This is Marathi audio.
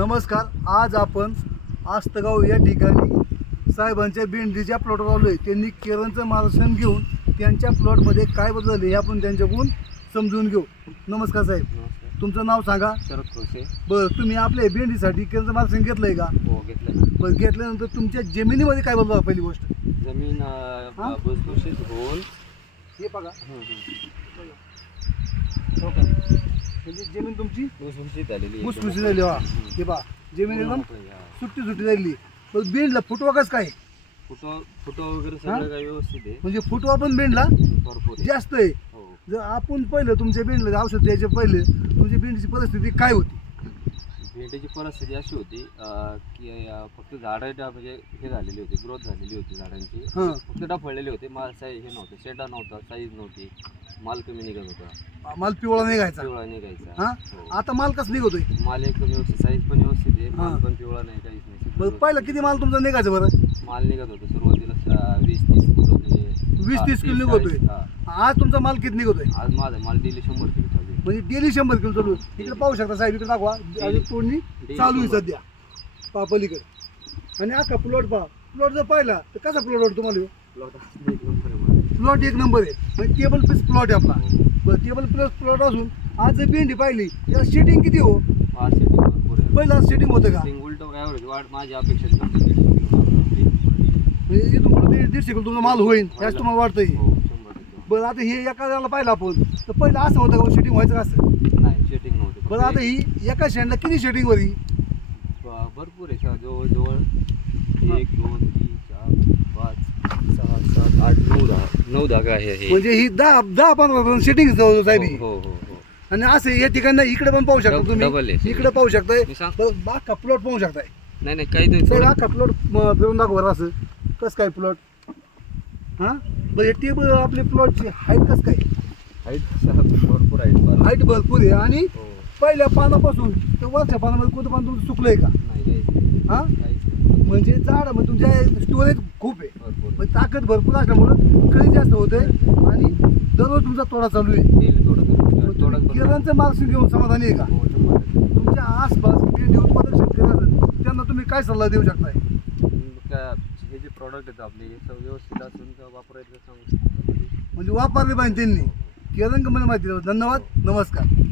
नमस्कार आज आपण आस्तगाव या ठिकाणी साहेबांच्या भेंडीच्या प्लॉटवर आलो आहे त्यांनी केरळचं मार्गदर्शन घेऊन त्यांच्या प्लॉटमध्ये काय बदल झाले हे आपण त्यांच्याकडून समजून घेऊ. नमस्कार साहेब. तुमचं नाव सांगा. शरद खोसे. बरं तुम्ही आपल्या भेंडीसाठी केरळचं मार्गदर्शन घेतलं आहे का? हो घेतलं बरं घेतल्यानंतर तुमच्या जमिनीमध्ये काय बदल पहिली गोष्ट? जमीन हा? भुसभुशीत होऊन हे बघा? म्हणजे जमीन तुमची भुसभुशीत. मुसमुशी झाली वा हं. हे पहा जमीन एकदम. सुट्टी सुट्टी झाली पण बेंडला फुटवा कसं काय फोटो फोटो वगैरे हा? सगळं काही व्यवस्थित आहे म्हणजे फुटवा पण बेंडला भरपूर आहे. जास्त आहे हो जर आपण पहिलं तुमच्या बेंडला औषध द्यायच्या पहिले तुमच्या बेंडची परिस्थिती काय होती भेंडीची परिस्थिती अशी होती अं, की अं, फक्त झाडं म्हणजे हे झालेली होती ग्रोथ झालेली होती झाडांची हां फक्त डफळलेले होते माल साईज हे नव्हतं शेडा नव्हता साईज नव्हती माल कमी निघत होता माल पिवळा निघायचा पिवळा निघायचा हा. आता माल कसं निघतोय माल एकदम व्यवस्थित साईज पण व्यवस्थित आहे माल. पण पिवळा नाही काहीच नाही बरं पहिला किती माल तुमचा निघायचा बरं. माल निघत होतो सुरुवातीला सा- वीस तीस किलो वीस हा, तीस किलो निघतोय. चाळीस, हा. आज तुमचा माल किती निघतोय आज माझा माल डेली शंभर किलो. म्हणजे डेली शंभर किलो चालू आहे. इकडे पाहू शकता साहेब इकडे दाखवा अजून तोडणी चालू आहे. सध्या पहा पलीकडे आणि अख्खा प्लॉट पहा प्लॉट जर पाहिला तर कसा प्लॉट वाटतो तुम्हाला. प्लॉट एक नंबर आहे म्हणजे टेबल पीस प्लॉट आहे आपला. बरं टेबल प्लस प्लॉट असून आज जर भेंडी पाहिली त्याला शेटिंग किती हो. पहिला सेटिंग होतं का उलटं काय होईल, वाढ माझी अपेक्षा. म्हणजे इथून पुढे दीड- दीडशे किलो तुमचा माल होईल याच तुम्हाला वाटतंय हो. बरं आता हे एका वेळेला पाहिलं आपण तर पहिलं असं होतं का शेटिंग व्हायचं का असं? नाही शेटिंग नव्हती. बरं आता ही एका शेंडला किती शेटिंग होती? भरपूर आहे. सा- जवळजवळ एक दोन तीन चार पाच सहा सात आठ नऊ दहा नऊ धागा आहे हे. म्हणजे ही दहा दहा पंधरा शेटिंग साहेब ही. हो हो हो आणि असं या ठिकाणी इकडे पण पाहू शकता तुम्ही. इकडे पाहू शकताय. मी सांग बरं बाका प्लॉट पाहू शकताय. नाही नाही काही नाही. साहेब थोडं- अख्खा प्लॉट फिरून दाखवा बरं असं. कसं काय प्लॉट हां? बरं हे टेबल आपले प्लॉटची हाईट कसं काय? हाईट भरपूर आहे बारा- हाईट भरपूर आहे. आणि हो. पहिल्या पानापासून तर वरच्या पानामध्ये कोणतं पान तुमचं चुकलंय का? नाही नाही. हां? नाही. म्हणजे झाड म्हणजे तुमच्या स्टोरेज खूप आहे. भरपूर. म्हणजे ताकद भरपूर असल्यामुळं कळी जास्त होते आणि दररोज तुमचा तोडा चालू आहे. Daily थोडं थोडं थोडं थोडं- केरळचं मार्क्स घेऊन समाधानी आहे का? हो, शंभर टक्के. तुमच्या आसपास भेंडी उत्पादक शेतकरी त्यांना तुम्ही काय सल्ला देऊ शकताय? काय हे जे प्रॉडक्ट आहेत आपले हे सगळं व्यवस्थित असून का वापरायचं सांगू म्हणजे वापरले पाहिजे त्यांनी. केरळ कंपनी माहिती धन्यवाद. नमस्कार.